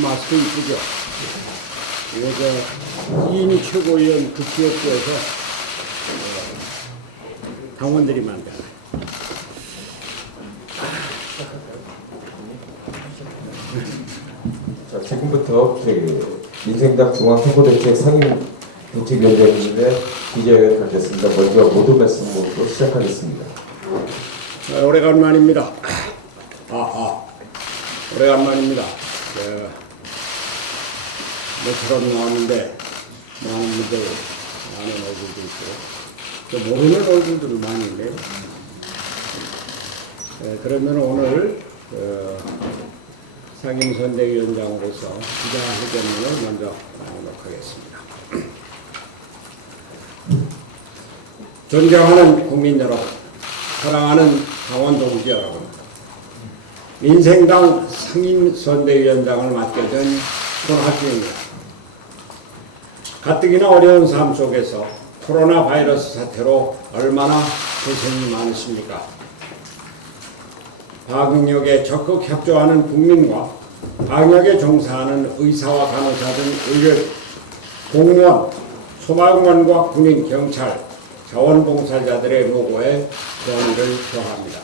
마스크 이쁘죠? 이거 이인희 최고위원 그 기업부에서 당원들이 만들어요. 자, 지금부터 민생당 중앙정보대책 상임대책위원장님의 기자회견 갖겠습니다. 먼저 모든 말씀으로 시작하겠습니다. 오래간만입니다. 오래간만입니다. 모처럼 나왔는데 많은 분들 아는 얼굴도 있고 또 모르는 얼굴들도 많이 있네요. 그러면 오늘 상임선대위원장으로서 기자회견문을 먼저 나누도록 하겠습니다. 존경하는 국민 여러분, 사랑하는 강원 동지 여러분, 민생당 상임선대위원장을 맡게 된 손학규입니다. 가뜩이나 어려운 삶 속에서 코로나 바이러스 사태로 얼마나 고생이 많으십니까? 방역에 적극 협조하는 국민과 방역에 종사하는 의사와 간호사 등 의료, 공무원, 소방관과 군인, 경찰, 자원봉사자들의 노고에 정의를 표합니다.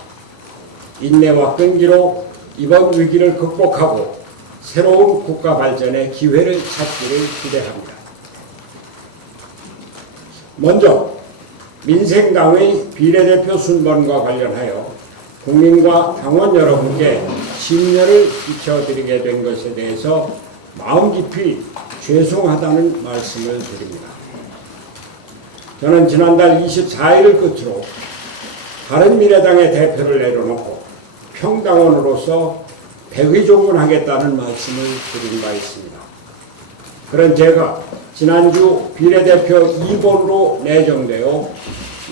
인내와 끈기로 이번 위기를 극복하고 새로운 국가 발전의 기회를 찾기를 기대합니다. 먼저 민생당의 비례대표 순번과 관련하여 국민과 당원 여러분께 심려를 끼쳐드리게 된 것에 대해서 마음 깊이 죄송하다는 말씀을 드립니다. 저는 지난달 24일을 끝으로 바른미래당의 대표를 내려놓고 평당원으로서 백의종군하겠다는 말씀을 드린 바 있습니다. 그런 제가 지난주 비례대표 2번으로 내정되어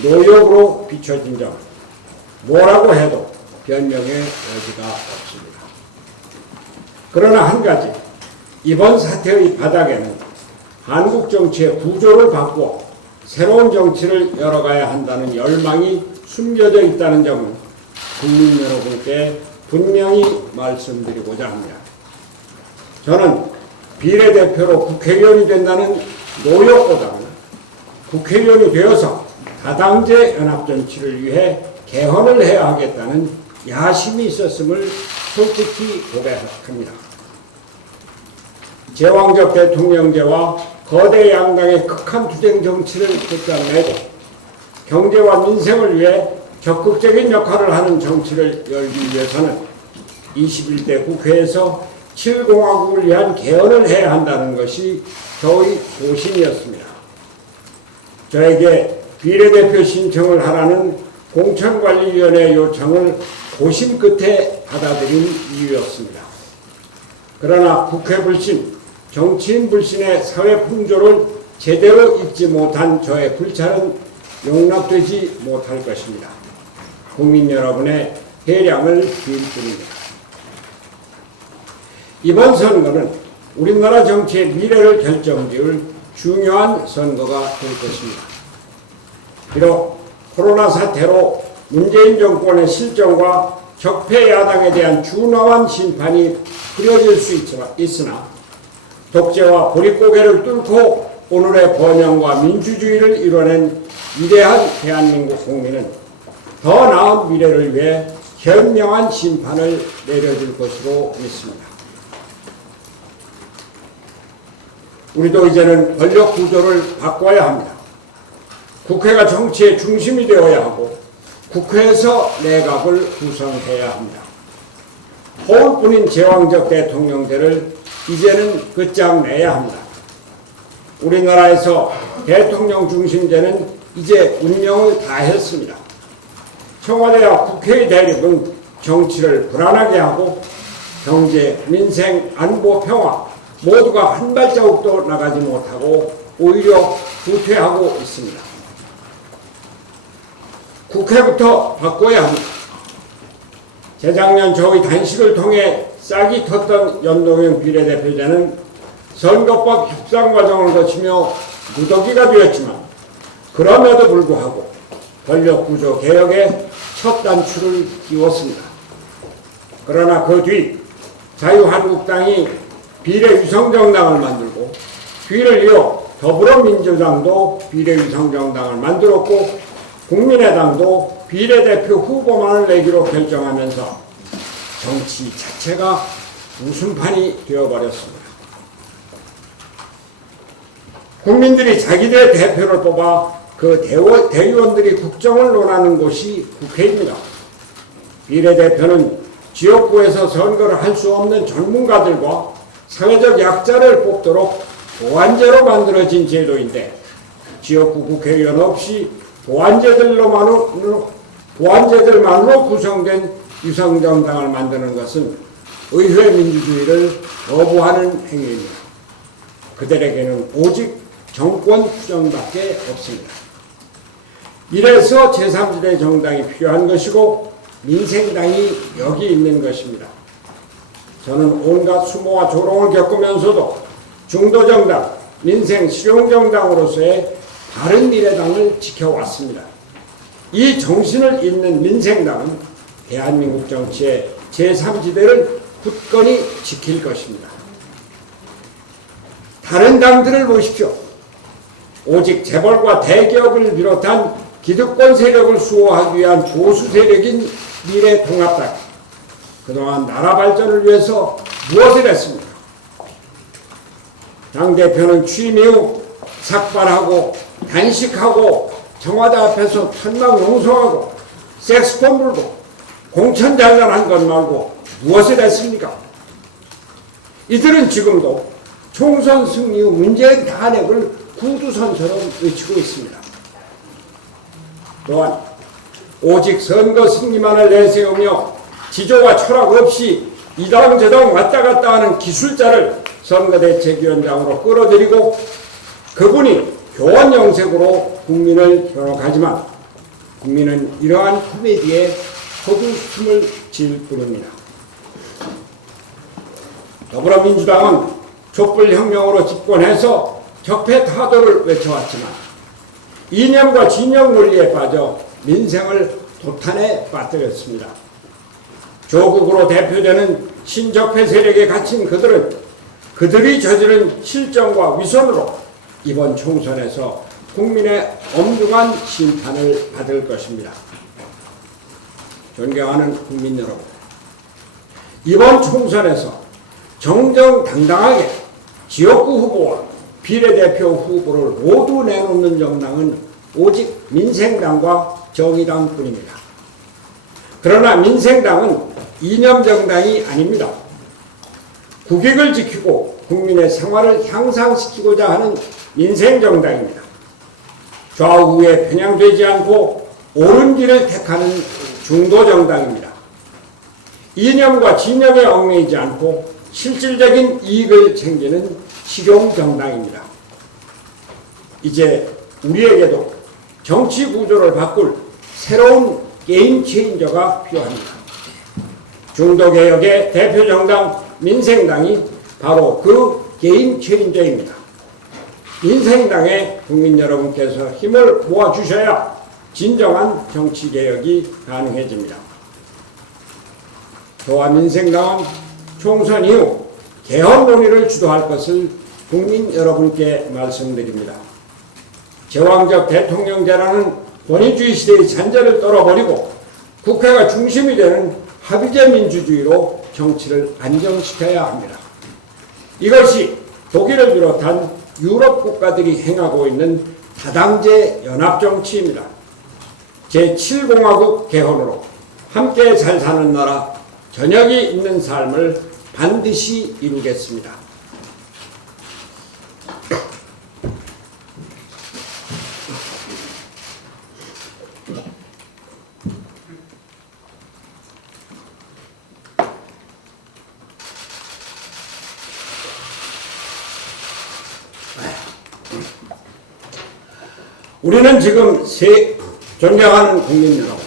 노역으로 비춰진 점, 뭐라고 해도 변명의 여지가 없습니다. 그러나 한 가지, 이번 사태의 바닥에는 한국 정치의 구조를 바꾸어 새로운 정치를 열어가야 한다는 열망이 숨겨져 있다는 점은 국민 여러분께 분명히 말씀드리고자 합니다. 저는 비례대표로 국회의원이 된다는 노력보다는 국회의원이 되어서 다당제 연합정치를 위해 개헌을 해야 하겠다는 야심이 있었음을 솔직히 고백합니다. 제왕적 대통령제와 거대 양당의 극한 투쟁 정치를 끝장내고 경제와 민생을 위해 적극적인 역할을 하는 정치를 열기 위해서는 21대 국회에서 7공화국을 위한 개헌을 해야 한다는 것이 저의 고심이었습니다. 저에게 비례대표 신청을 하라는 공천관리위원회 요청을 고심 끝에 받아들인 이유였습니다. 그러나 국회 불신, 정치인 불신의 사회 풍조를 제대로 읽지 못한 저의 불찰은 용납되지 못할 것입니다. 국민 여러분의 해량을 빌 뿐입니다. 이번 선거는 우리나라 정치의 미래를 결정지을 중요한 선거가 될 것입니다. 비록 코로나 사태로 문재인 정권의 실정과 적폐 야당에 대한 준엄한 심판이 그려질 수 있으나 독재와 보릿고개를 뚫고 오늘의 번영과 민주주의를 이뤄낸 위대한 대한민국 국민은 더 나은 미래를 위해 현명한 심판을 내려줄 것으로 믿습니다. 우리도 이제는 권력 구조를 바꿔야 합니다. 국회가 정치의 중심이 되어야 하고 국회에서 내각을 구성해야 합니다. 허울뿐인 제왕적 대통령제를 이제는 끝장내야 합니다. 우리나라에서 대통령 중심제는 이제 운명을 다했습니다. 청와대와 국회의 대립은 정치를 불안하게 하고 경제, 민생, 안보, 평화 모두가 한 발자국도 나가지 못하고 오히려 후퇴하고 있습니다. 국회부터 바꿔야 합니다. 재작년 저의 단식을 통해 싹이 텄던 연동형 비례대표제는 선거법 협상 과정을 거치며 무더기가 되었지만 그럼에도 불구하고 권력구조 개혁에 첫 단추를 끼웠습니다. 그러나 그 뒤 자유한국당이 비례위성정당을 만들고 뒤를 이어 더불어민주당도 비례위성정당을 만들었고 국민의당도 비례대표 후보만을 내기로 결정하면서 정치 자체가 웃음판이 되어버렸습니다. 국민들이 자기들의 대표를 뽑아 그 대의원들이 국정을 논하는 곳이 국회입니다. 비례대표는 지역구에서 선거를 할 수 없는 전문가들과 사회적 약자를 뽑도록 보완제로 만들어진 제도인데 지역구 국회의원 없이 보완제들만으로 구성된 위성정당을 만드는 것은 의회 민주주의를 거부하는 행위입니다. 그들에게는 오직 정권 투정밖에 없습니다. 이래서 제3지대 정당이 필요한 것이고 민생당이 여기 있는 것입니다. 저는 온갖 수모와 조롱을 겪으면서도 중도정당, 민생실용정당으로서의 바른미래당을 지켜왔습니다. 이 정신을 잇는 민생당은 대한민국 정치의 제3지대를 굳건히 지킬 것입니다. 다른 당들을 보십시오. 오직 재벌과 대기업을 비롯한 기득권 세력을 수호하기 위한 보수 세력인 미래통합당. 그동안 나라 발전을 위해서 무엇을 했습니까? 당대표는 취임 이후 삭발하고 단식하고 청와대 앞에서 천막 농성하고 색스폰 불고 공천장난한 것 말고 무엇을 했습니까? 이들은 지금도 총선 승리 후 문재인 탄핵을 구두선처럼 외치고 있습니다. 또한 오직 선거 승리만을 내세우며 지조와 철학 없이 이당 저당 왔다 갔다 하는 기술자를 선거대책위원장으로 끌어들이고 그분이 교원 영색으로 국민을 현혹하지만 국민은 이러한 코미디에 헛웃음을 질 뿐입니다. 더불어민주당은 촛불혁명으로 집권해서 적폐타도를 외쳐왔지만 이념과 진영 논리에 빠져 민생을 도탄에 빠뜨렸습니다. 조국으로 대표되는 신적폐 세력에 갇힌 그들이 저지른 실정과 위선으로 이번 총선에서 국민의 엄중한 심판을 받을 것입니다. 존경하는 국민 여러분, 이번 총선에서 정정당당하게 지역구 후보와 비례대표 후보를 모두 내놓는 정당은 오직 민생당과 정의당뿐입니다. 그러나 민생당은 이념정당이 아닙니다. 국익을 지키고 국민의 생활을 향상시키고자 하는 민생정당입니다. 좌우에 편향되지 않고 옳은 길을 택하는 중도정당입니다. 이념과 진영에 얽매이지 않고 실질적인 이익을 챙기는 실용정당입니다. 이제 우리에게도 정치 구조를 바꿀 새로운 게임 체인저가 필요합니다. 중도개혁의 대표정당 민생당이 바로 그 게임 체인저입니다. 민생당의 국민 여러분께서 힘을 모아주셔야 진정한 정치개혁이 가능해집니다. 저와 민생당은 총선 이후 개헌 논의를 주도할 것을 국민 여러분께 말씀드립니다. 제왕적 대통령제라는 권위주의 시대의 잔재를 떨어버리고 국회가 중심이 되는 합의제 민주주의로 정치를 안정시켜야 합니다. 이것이 독일을 비롯한 유럽 국가들이 행하고 있는 다당제 연합정치입니다. 제7공화국 개헌으로 함께 잘 사는 나라, 저녁이 있는 삶을 반드시 이루겠습니다. 우리는 지금 존경하는 국민 여러분,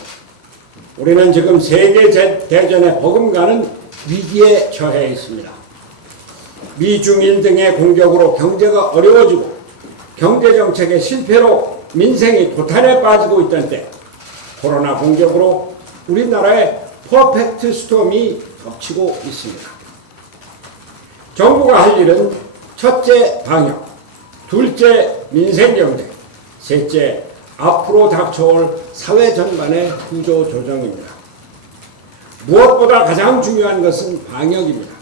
우리는 지금 세계 대전에 버금가는 위기에 처해 있습니다. 미중일 등의 공격으로 경제가 어려워지고 경제정책의 실패로 민생이 도탄에 빠지고 있던 때 코로나 공격으로 우리나라에 퍼펙트 스톰이 덮치고 있습니다. 정부가 할 일은 첫째 방역, 둘째 민생경제, 셋째 앞으로 닥쳐올 사회 전반의 구조조정입니다. 무엇보다 가장 중요한 것은 방역입니다.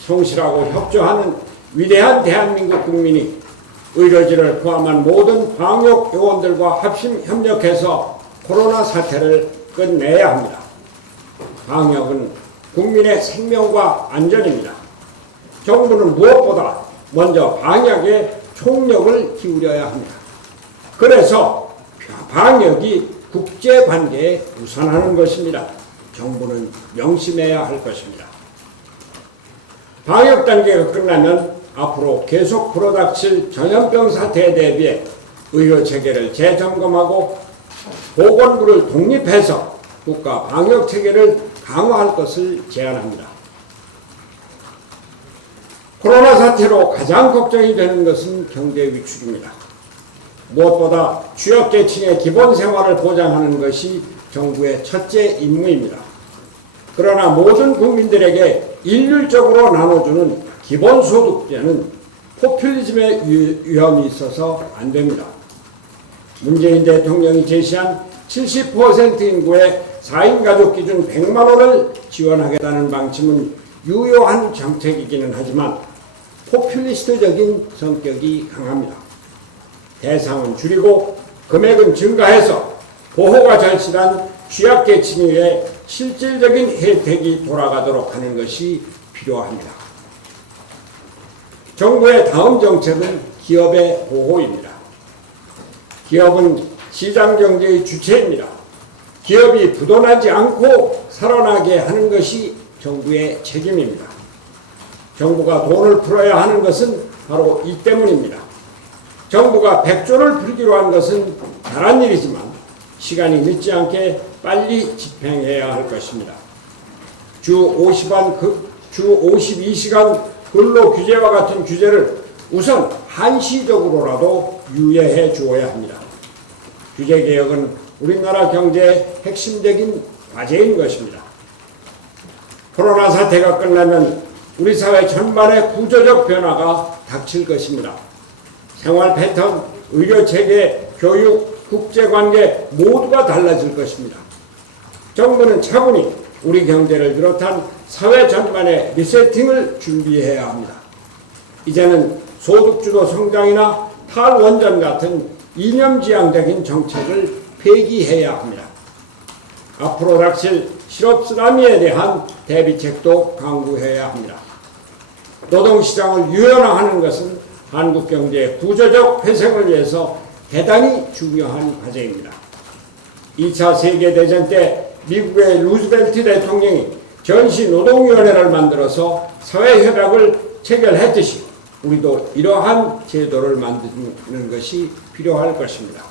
성실하고 협조하는 위대한 대한민국 국민이 의료진을 포함한 모든 방역 요원들과 협력해서 코로나 사태를 끝내야 합니다. 방역은 국민의 생명과 안전입니다. 정부는 무엇보다 먼저 방역에 총력을 기울여야 합니다. 그래서 방역이 국제관계에 우선하는 것입니다. 정부는 명심해야 할 것입니다. 방역 단계가 끝나면 앞으로 계속 불어닥칠 전염병 사태에 대비해 의료 체계를 재점검하고 보건부를 독립해서 국가 방역 체계를 강화할 것을 제안합니다. 코로나 사태로 가장 걱정이 되는 것은 경제 위축입니다. 무엇보다 취약계층의 기본 생활을 보장하는 것이 정부의 첫째 임무입니다. 그러나 모든 국민들에게 일률적으로 나눠주는 기본소득제는 포퓰리즘의 위험이 있어서 안 됩니다. 문재인 대통령이 제시한 70% 인구의 4인 가족 기준 100만 원을 지원하겠다는 방침은 유효한 정책이기는 하지만 포퓰리스트적인 성격이 강합니다. 대상은 줄이고 금액은 증가해서 보호가 절실한 취약계층에 실질적인 혜택이 돌아가도록 하는 것이 필요합니다. 정부의 다음 정책은 기업의 보호입니다. 기업은 시장경제의 주체입니다. 기업이 부도나지 않고 살아나게 하는 것이 정부의 책임입니다. 정부가 돈을 풀어야 하는 것은 바로 이 때문입니다. 정부가 100조를 풀기로 한 것은 잘한 일이지만 시간이 늦지 않게 빨리 집행해야 할 것입니다. 주 52시간 근로 규제와 같은 규제를 우선 한시적으로라도 유예해 주어야 합니다. 규제 개혁은 우리나라 경제의 핵심적인 과제인 것입니다. 코로나 사태가 끝나면 우리 사회 전반의 구조적 변화가 닥칠 것입니다. 생활 패턴, 의료 체계, 교육, 국제관계 모두가 달라질 것입니다. 정부는 차분히 우리 경제를 비롯한 사회 전반의 리세팅을 준비해야 합니다. 이제는 소득주도 성장이나 탈원전 같은 이념지향적인 정책을 폐기해야 합니다. 앞으로 닥칠 실업쓰나미에 대한 대비책도 강구해야 합니다. 노동시장을 유연화하는 것은 한국 경제의 구조적 회생을 위해서 대단히 중요한 과제입니다. 2차 세계대전 때 미국의 루즈벨트 대통령이 전시노동위원회를 만들어서 사회협약을 체결했듯이 우리도 이러한 제도를 만드는 것이 필요할 것입니다.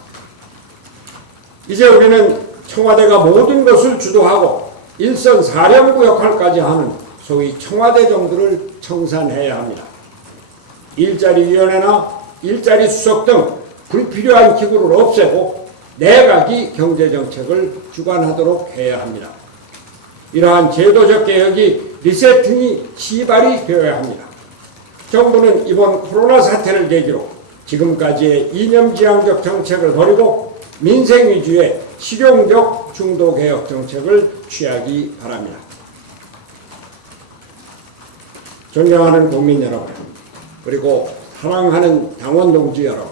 이제 우리는 청와대가 모든 것을 주도하고 일선 사령부 역할까지 하는 소위 청와대 정부를 청산해야 합니다. 일자리위원회나 일자리수석 등 불필요한 기구를 없애고 내각이 경제정책을 주관하도록 해야 합니다. 이러한 제도적 개혁이 리세팅이 시발이 되어야 합니다. 정부는 이번 코로나 사태를 계기로 지금까지의 이념지향적 정책을 버리고 민생 위주의 실용적 중도개혁 정책을 취하기 바랍니다. 존경하는 국민 여러분, 그리고 사랑하는 당원 동지 여러분,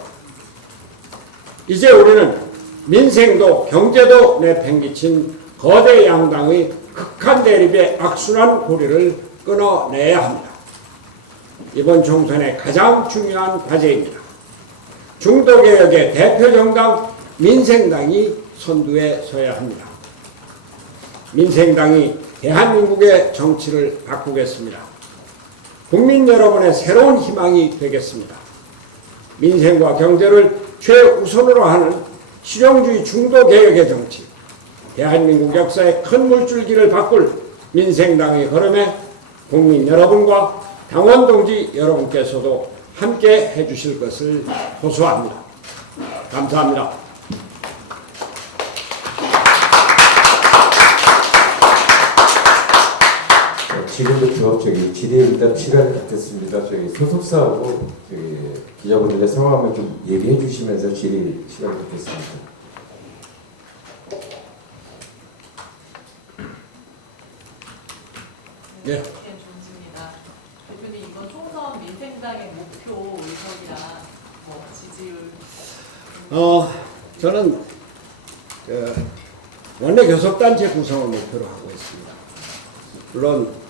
이제 우리는 민생도 경제도 내팽개친 거대 양당의 극한 대립의 악순환 고리를 끊어내야 합니다. 이번 총선의 가장 중요한 과제입니다. 중도개혁의 대표 정당 민생당이 선두에 서야 합니다. 민생당이 대한민국의 정치를 바꾸겠습니다. 국민 여러분의 새로운 희망이 되겠습니다. 민생과 경제를 최우선으로 하는 실용주의 중도개혁의 정치, 대한민국 역사의 큰 물줄기를 바꿀 민생당의 걸음에 국민 여러분과 당원 동지 여러분께서도 함께 해주실 것을 호소합니다. 감사합니다. 지금부터 질의 일단 시간을 갖겠습니다. 소속사하고 기자분들의 성함을 좀 얘기해 주시면서 질의 시간을 갖겠습니다. 예. 좋습니다. 대표님 이번 총선 민생당의 목표 의석이랑 지지율. 저는 원내 교섭단체 구성을 목표로 하고 있습니다. 물론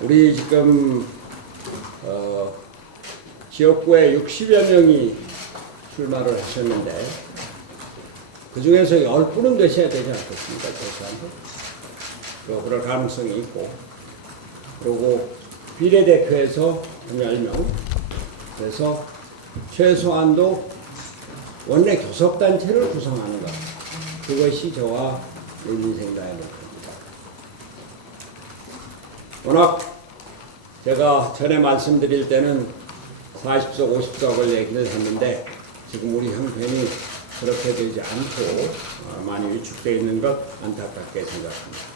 우리 지금 지역구에 60여 명이 출마를 하셨는데 그 중에서 10분은 되셔야 되지 않겠습니까? 교수한테. 그럴 가능성이 있고, 그리고 비례대표에서 10명, 그래서 최소한도 원내 교섭단체를 구성하는 것, 그것이 저와 민생당의 목표입니다. 워낙 제가 전에 말씀드릴 때는 40석, 50석을 얘기를 했는데 지금 우리 형편이 그렇게 되지 않고 많이 위축되어 있는 것 안타깝게 생각합니다.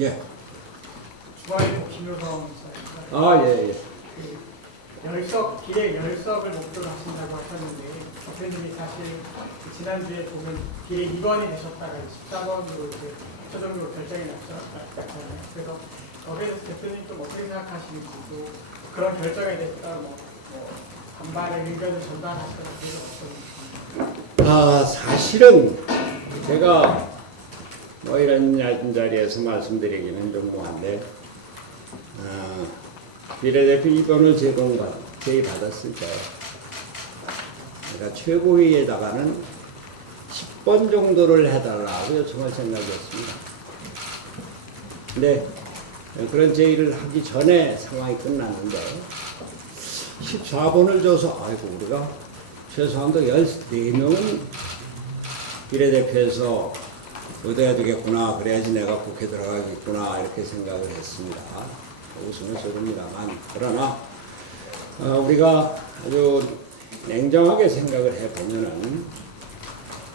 예. 주말에 김효성 목사입니다. 예. 비례 10석을 목표로 하신다고 하셨는데 대표님이 사실 지난주에 보면 비례 2번이 되셨다가 14번으로 최종적으로 결정이 났잖아요. 그래서 거기에 대해서 대표님 좀 어떻게 생각하시는지, 또 그런 결정에 대해서 반발의 의견을 전달하시거나 그런 어떤. 사실은 제가 이런 얇은 자리에서 말씀드리기는 좀 뭐한데, 비례대표 2번을 제의받았을 때 제가 최고위에다가는 10번 정도를 해달라고 요청할 생각이었습니다. 근데 그런 제의를 하기 전에 상황이 끝났는데 14번을 줘서 아이고 우리가 최소한도 14명은 비례대표에서 얻어야 되겠구나, 그래야지 내가 국회 들어가겠구나 이렇게 생각을 했습니다. 웃으면 쏘릅니다만, 그러나 우리가 아주 냉정하게 생각을 해보면은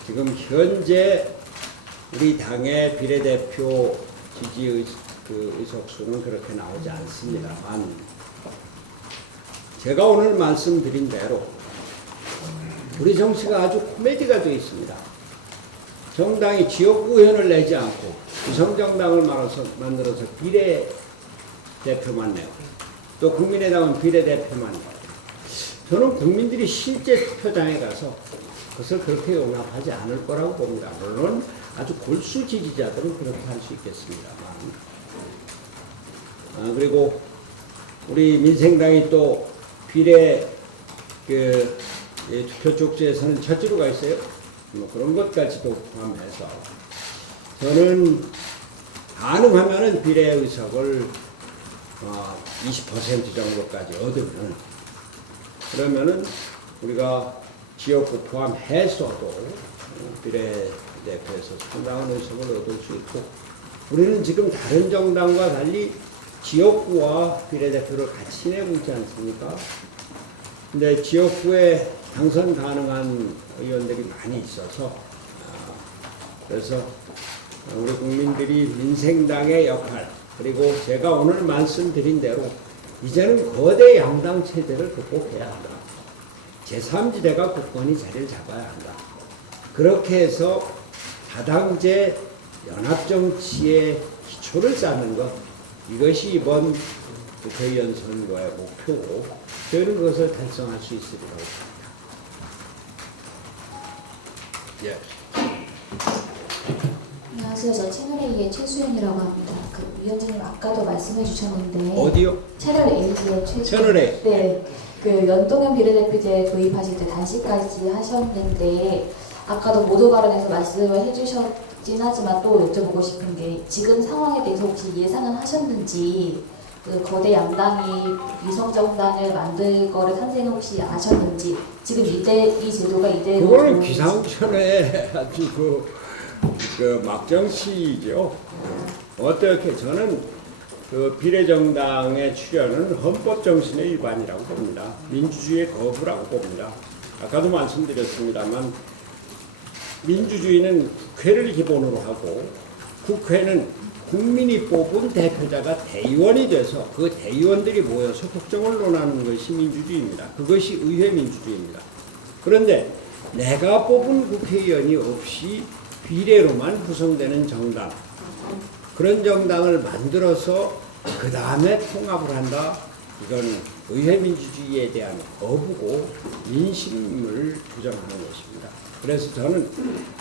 지금 현재 우리 당의 비례대표 지지 의석수는 그렇게 나오지 않습니다만, 제가 오늘 말씀드린 대로 우리 정치가 아주 코미디가 되어 있습니다. 정당이 지역구 의원을 내지 않고 구성정당을 만들어서 비례대표만 내고, 또 국민의당은 비례대표만 내고, 저는 국민들이 실제 투표장에 가서 그것을 그렇게 용납하지 않을 거라고 봅니다. 물론 아주 골수 지지자들은 그렇게 할 수 있겠습니다만, 그리고 우리 민생당이 또 비례 투표 쪽지에서는 저지로가 있어요. 그런 것까지도 포함해서 저는 가능하면은 비례 의석을 20% 정도까지 얻으면, 그러면은 우리가 지역구 포함해서도 비례대표에서 상당한 의석을 얻을 수 있고, 우리는 지금 다른 정당과 달리 지역구와 비례대표를 같이 내고 있지 않습니까? 근데 지역구에 당선 가능한 의원들이 많이 있어서, 그래서 우리 국민들이 민생당의 역할, 그리고 제가 오늘 말씀드린 대로 이제는 거대 양당 체제를 극복해야 한다. 제3지대가 굳건히 자리를 잡아야 한다. 그렇게 해서 다당제 연합정치의 기초를 쌓는 것, 이것이 이번 국회의원 선거의 목표고, 저희는 그것을 달성할 수 있으리라고 봅니다. 예. 안녕하세요. 저 채널A의 최수연이라고 합니다. 위원장님 아까도 말씀해 주셨는데 어디요? 채널A의 최수연. 채널A. 네. 연동형 비례대표제 도입하실 때 단식까지 하셨는데, 아까도 모두 발언에서 말씀을 해주셨긴 하지만 또 여쭤보고 싶은 게, 지금 상황에 대해서 혹시 예상은 하셨는지, 거대 양당이 위성정당을 만들 거를 탄생을 혹시 아셨는지, 지금 이 제도가 이대로 그거는 기상천외 아주 막정치죠. 어떻게 저는 비례정당의 출현은 헌법 정신의 일반이라고 봅니다. 민주주의의 거부라고 봅니다. 아까도 말씀드렸습니다만 민주주의는 국회를 기본으로 하고 국회는 국민이 뽑은 대표자가 대의원이 돼서 그 대의원들이 모여서 국정을 논하는 것이 민주주의입니다. 그것이 의회 민주주의입니다. 그런데 내가 뽑은 국회의원이 없이 비례로만 구성되는 정당, 그런 정당을 만들어서 그 다음에 통합을 한다. 이건 의회 민주주의에 대한 거부고 민심을 부정하는 것입니다. 그래서 저는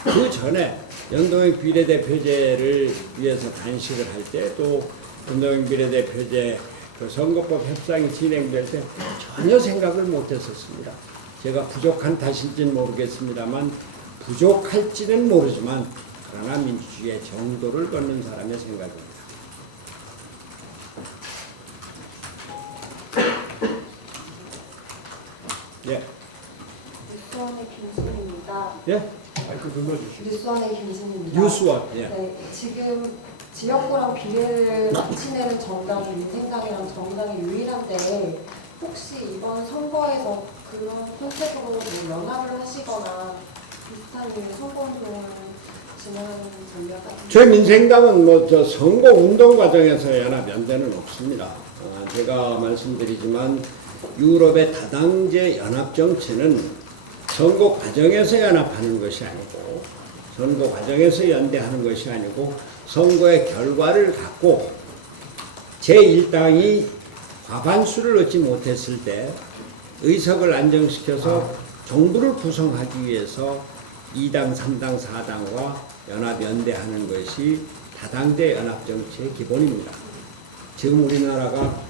그 전에 연동형 비례대표제를 위해서 단식을 할 때, 또 연동형 비례대표제 그 선거법 협상이 진행될 때 전혀 생각을 못했었습니다. 제가 부족한 탓인지는 모르겠습니다만, 부족할지는 모르지만 그러나 민주주의의 정도를 걷는 사람의 생각입니다. 예. 뉴스원의 김신입니다. 예? 마이크 눌러주시고. 뉴스원의 김신입니다. 뉴스원. 예. 네, 지금 지역구랑 비례를 맞추는 정당이 민생당이랑 정당이 유일한데 혹시 이번 선거에서 그런 컨셉으로 뭐 연합을 하시거나 비슷한 선거운동을 진행하는 전략 같은 저희 민생당은 저 선거 운동 과정에서 연합 연대는 없습니다. 제가 말씀드리지만 유럽의 다당제 연합 정치는 선거 과정에서 연합하는 것이 아니고, 선거 과정에서 연대하는 것이 아니고, 선거의 결과를 갖고 제1당이 과반수를 얻지 못했을 때 의석을 안정시켜서 정부를 구성하기 위해서 2당, 3당, 4당과 연합 연대하는 것이 다당제 연합 정치의 기본입니다. 지금 우리나라가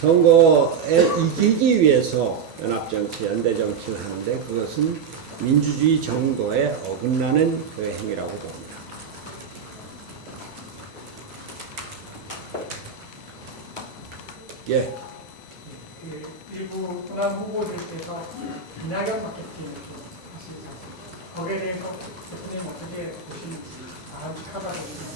선거에 이기기 위해서 연합 정치, 연대 정치를 하는데 그것은 민주주의 정도에 어긋나는 그 행위라고 봅니다. 예. 그 일부 호남 후보들께서 이낙연 마케팅을 좀 하시지 않습니까? 거기에 대해서 대표님 어떻게 보시는지 바람직하다고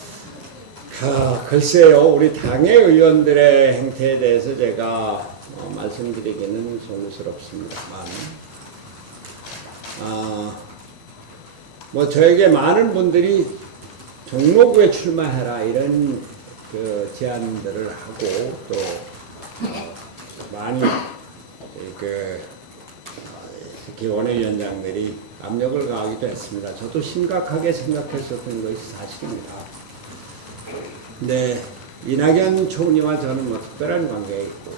글쎄요, 우리 당의 의원들의 행태에 대해서 제가 말씀드리기는 송구스럽습니다만, 뭐 저에게 많은 분들이 종로구에 출마해라 이런 그 제안들을 하고, 또 많이 특히 원외위원장들이 압력을 가하기도 했습니다. 저도 심각하게 생각했었던 것이 사실입니다. 근데 이낙연 총리와 저는 뭐 특별한 관계에 있고,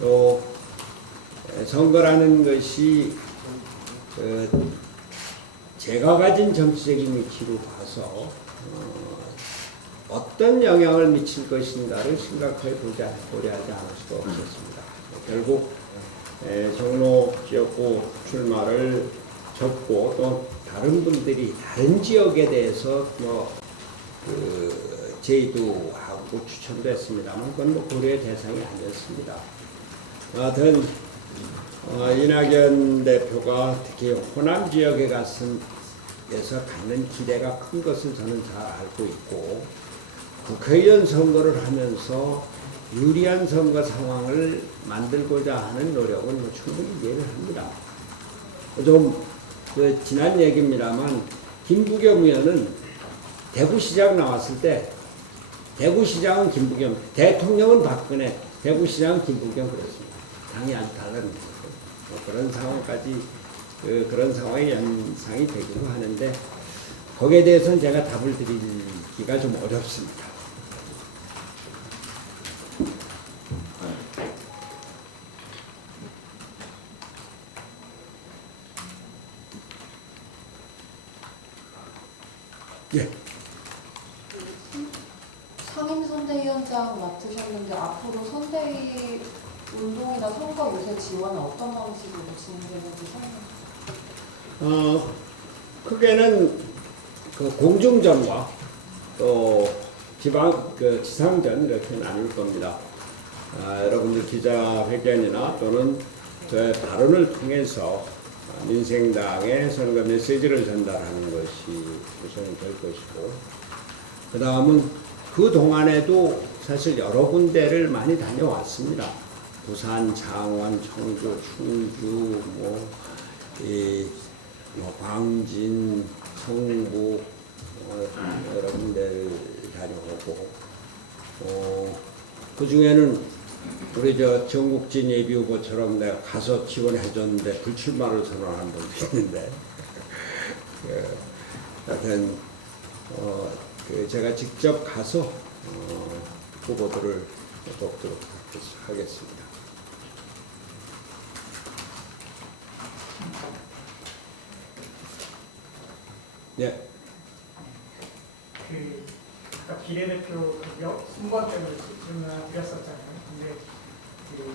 또 선거라는 것이 제가 가진 정치적인 위치로 봐서 어떤 영향을 미칠 것인가를 심각하게 보려 하지 않을 수가 없었습니다. 결국 종로 지역구 출마를 접고, 또 다른 분들이 다른 지역에 대해서 제의도 하고 추천도 했습니다만 그건 뭐 고려의 대상이 아니었습니다. 하여튼 이낙연 대표가 특히 호남 지역에 갖는 기대가 큰 것을 저는 잘 알고 있고, 국회의원 선거를 하면서 유리한 선거 상황을 만들고자 하는 노력은 뭐 충분히 이해를 합니다. 좀 지난 얘기입니다만, 김부겸 의원은 대구시장 나왔을 때 대구시장은 김부겸, 대통령은 박근혜, 대구시장은 김부겸 그랬습니다. 당이 아주 다른 그런 상황까지 그런 상황의 연상이 되기도 하는데, 거기에 대해서는 제가 답을 드리기가 좀 어렵습니다. 예. 상임선대위원장 맡으셨는데 앞으로 선대위 운동이나 선거 유세 지원은 어떤 방식으로 진행되는지 설명. 크게는 그 공중전과 또 지상전 이렇게 나눌 겁니다. 여러분들 기자회견이나 또는 저의 발언을 통해서 민생당의 선거 메시지를 전달하는 것이 우선이 될 것이고, 그 다음은 그 동안에도 사실 여러 군데를 많이 다녀왔습니다. 부산, 창원, 청주, 충주, 뭐 광진, 성북 여러 군데를 다녀오고 그 중에는 우리 저 정국진 예비후보처럼 내가 가서 지원해줬는데 불출마를 선언한 분도 있는데 하여튼 그 제가 직접 가서 후보들을 뽑도록 하겠습니다. 네. 그 아까 비례대표 순번 때문에 질문을 드렸었잖아요. 근데 그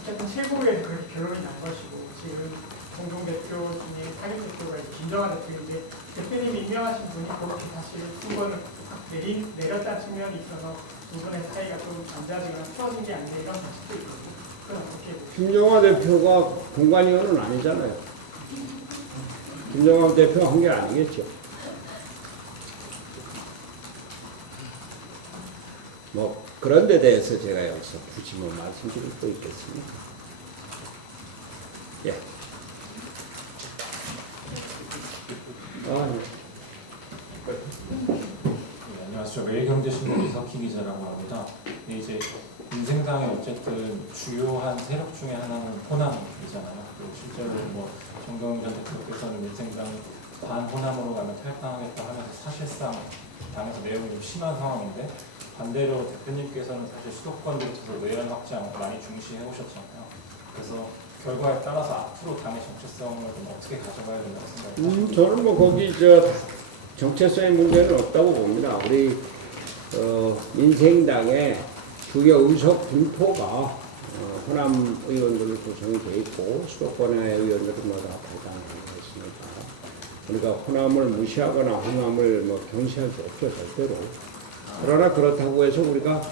어쨌든 최고위에서 그렇게 결론이 난 것이고 지금 공동대표 중에 상임대표가 김정한 대표인데 대표님이 임명하신 분이 그렇게 사실 순번을 내렸다는 측면이 있어서 두 분의 사이가 좀 안 좋아지거나 추워진 게 아니라 이런 사실도 있고 그건 어떻게 보세요? 김정화 대표가 공관위원은 아니잖아요. 김정화 대표 한 게 아니겠죠. 뭐 그런 데 대해서 제가 여기서 굳이 뭐 말씀드릴 거 있겠습니까? 예. 네. 안녕하세요. 매일경제신문 이석희 기자라고 합니다. 이제 민생당의 어쨌든 주요한 세력 중에 하나는 호남이잖아요. 그리고 실제로 뭐 정경심 전 대표께서는 민생당이 반호남으로 가면 탈당하겠다 하면서 사실상 당에서 내용이 좀 심한 상황인데 반대로 대표님께서는 사실 수도권 비롯해서 외연 확장 많이 중시해 오셨잖아요. 그래서 결과에 따라서 앞으로 당의 정체성을 좀 어떻게 가져가야 된다고 생각하십니까? 저는 뭐 거기 저 정체성의 문제는 없다고 봅니다. 우리 민생당의 주요 의석 분포가 호남 의원들로 구성이 되어 있고 수도권의 의원들은 뭐 다 탈당하고 있습니다. 그러니까 호남을 무시하거나 호남을 뭐 경시할 수 없죠, 절대로. 그러나 그렇다고 해서 우리가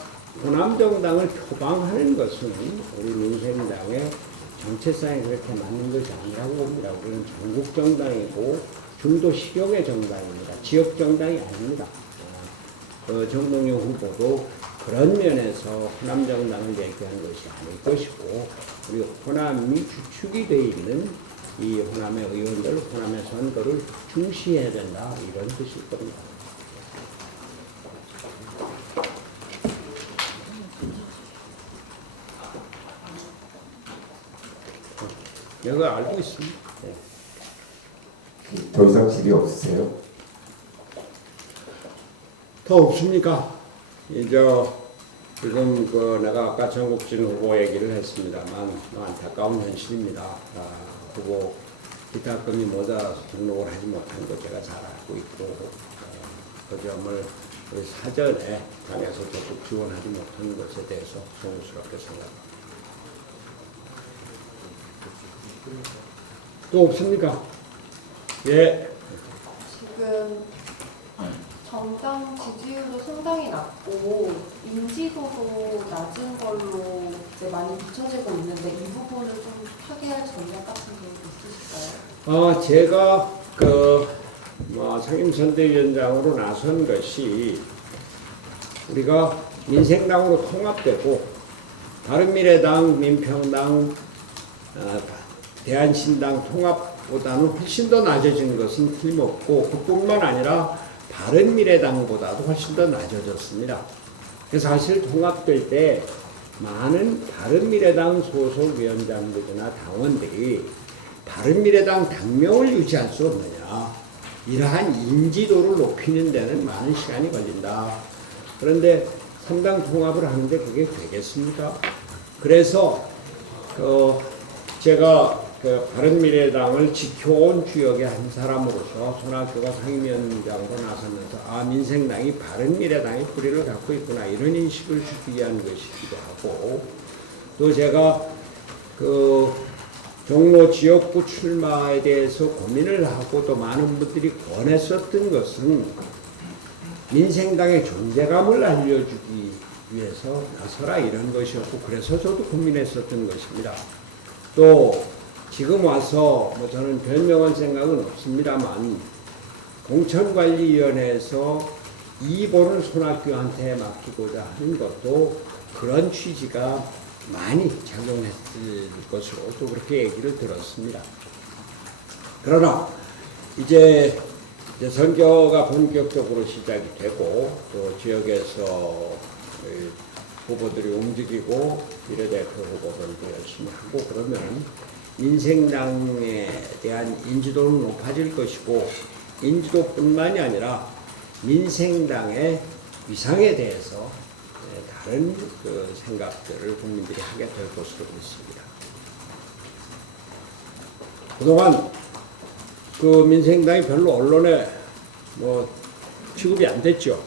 호남 정당을 표방하는 것은 우리 민생당의 정체성에 그렇게 맞는 것이 아니라고 봅니다. 우리는 전국 정당이고 중도 식용의 정당입니다. 지역 정당이 아닙니다. 정동영 후보도 그런 면에서 호남 정당을 얘기한 것이 아닐 것이고 우리 호남이 주축이 되어 있는 이 호남의 의원들, 호남의 선거를 중시해야 된다 이런 뜻일 겁니다. 내가 알고 있습니다. 네. 더 이상 질의 없으세요? 더 없습니까? 이제 지금 그 내가 아까 정국진 후보 얘기를 했습니다만 안타까운 현실입니다. 후보 기타금이 모자 등록을 하지 못한 거 제가 잘 알고 있고 그 점을 우리 사전에 당에서 적극 지원하지 못한 것에 대해서 송구스럽게 생각합니다. 또 없습니까? 예. 지금 정당 지지율도 상당히 낮고 인지도도 낮은 걸로 이제 많이 비춰지고 있는데 이 부분을 좀 타개할 전략 같은 게 있으실까요? 제가 상임선대위원장으로 나선 것이 우리가 민생당으로 통합되고 바른미래당, 민평당, 대한신당 통합보다는 훨씬 더 낮아진 것은 틀림없고 그뿐만 아니라 바른미래당보다도 훨씬 더 낮아졌습니다. 그래서 사실 통합될 때 많은 바른미래당 소속 위원장들이나 당원들이 바른미래당 당명을 유지할 수 없느냐 이러한 인지도를 높이는 데는 많은 시간이 걸린다. 그런데 3당 통합을 하는데 그게 되겠습니까? 그래서 제가 바른미래당을 지켜온 주역의 한 사람으로서 손학규가 상임위원장으로 나서면서 민생당이 바른미래당의 뿌리를 갖고 있구나 이런 인식을 주기 위한 것이기도 하고 또 제가 종로 지역구 출마에 대해서 고민을 하고 또 많은 분들이 권했었던 것은 민생당의 존재감을 알려주기 위해서 나서라 이런 것이었고 그래서 저도 고민했었던 것입니다. 또 지금 와서 저는 변명할 생각은 없습니다만 공천관리위원회에서 이보를 손학규한테 맡기고자 하는 것도 그런 취지가 많이 작용했을 것으로 또 그렇게 얘기를 들었습니다. 그러나 이제 선거가 본격적으로 시작이 되고 또 지역에서 후보들이 움직이고 비례대표 후보들도 열심히 하고 그러면 민생당에 대한 인지도는 높아질 것이고 인지도뿐만이 아니라 민생당의 위상에 대해서 다른 그 생각들을 국민들이 하게 될 것으로 믿습니다. 그동안 그 민생당이 별로 언론에 뭐 취급이 안 됐죠.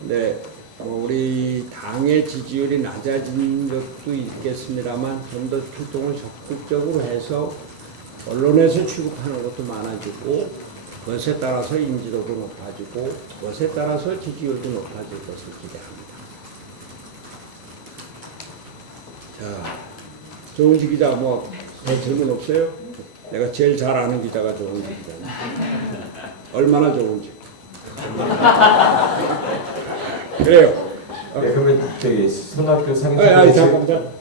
근데 우리 당의 지지율이 낮아진 적도 있겠습니다만 좀 더 출동을 적극적으로 해서 언론에서 취급하는 것도 많아지고 그것에 따라서 인지도도 높아지고 그것에 따라서 지지율도 높아질 것을 기대합니다. 자, 조은지 기자 뭐 질문 없어요? 내가 제일 잘 아는 기자가 조은지 기자네. 얼마나 좋은지. 그래요. 네, 그러면 저기 손학규 아니, 상임위원장 잠깐만.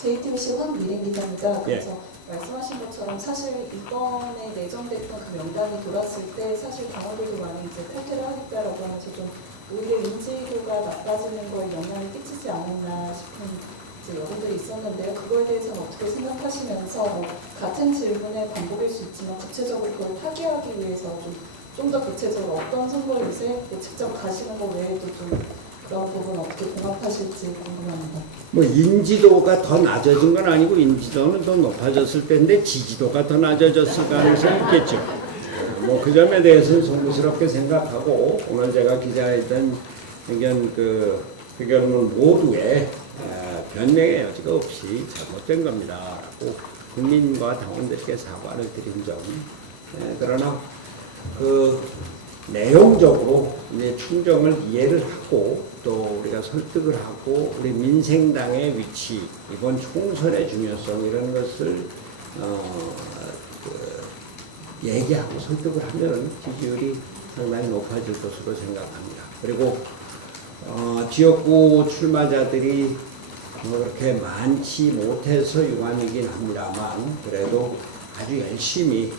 JTBC 황미래 기자입니다. 예. 그래서 말씀하신 것처럼 사실 이번에 내정됐던 그 명단이 돌았을 때 사실 당원들도 많이 이제 탈퇴를 하겠다라고 하면서 좀 오히려 인지도가 나빠지는 거에 영향을 끼치지 않았나 싶은 이제 여론들이 있었는데요. 그거에 대해서는 어떻게 생각하시면서 뭐 같은 질문의 반복일 수 있지만 구체적으로 그걸 타개하기 위해서 좀 더 구체적으로 어떤 선거일세 직접 가시는 것 외에도 좀 그런 부분 어떻게 봉합하실지 궁금합니다. 뭐 인지도가 더 낮아진 건 아니고 인지도는 더 높아졌을 텐데 지지도가 더 낮아졌을 가능성이 있겠죠. 뭐 그 점에 대해서는 송구스럽게 생각하고 오늘 제가 기자했던 의견문 모두에 변명의 여지가 없이 잘못된 겁니다라고 국민과 당원들께 사과를 드린 점. 그러나 그 내용적으로 이제 충정을 이해를 하고 또 우리가 설득을 하고 우리 민생당의 위치, 이번 총선의 중요성 이런 것을 얘기하고 설득을 하면 지지율이 상당히 높아질 것으로 생각합니다. 그리고 지역구 출마자들이 그렇게 많지 못해서 유감이긴 합니다만 그래도 아주 열심히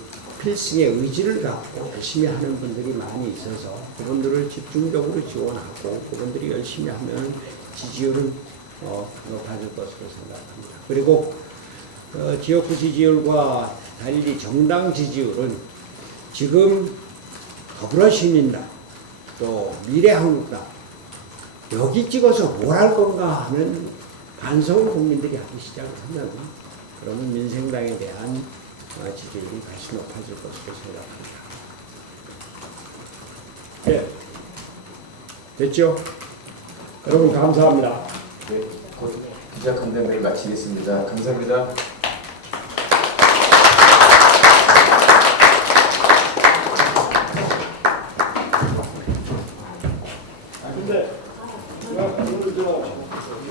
필승의 의지를 갖고 열심히 하는 분들이 많이 있어서 그분들을 집중적으로 지원하고 그분들이 열심히 하면 지지율은 높아질 것으로 생각합니다. 그리고 지역구 지지율과 달리 정당 지지율은 지금 더불어시민당 또 미래한국당 여기 찍어서 뭘 할 건가 하는 반성을 국민들이 하기 시작을 하면 그러면 민생당에 대한 지지율이 다시 높아질 것으로 생각합니다. 네. 됐죠? 여러분 감사합니다. 네, 곧 기자간담회를 마치겠습니다. 감사합니다. 근데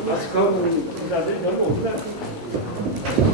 마스크하고 기자들이 별로 없더라.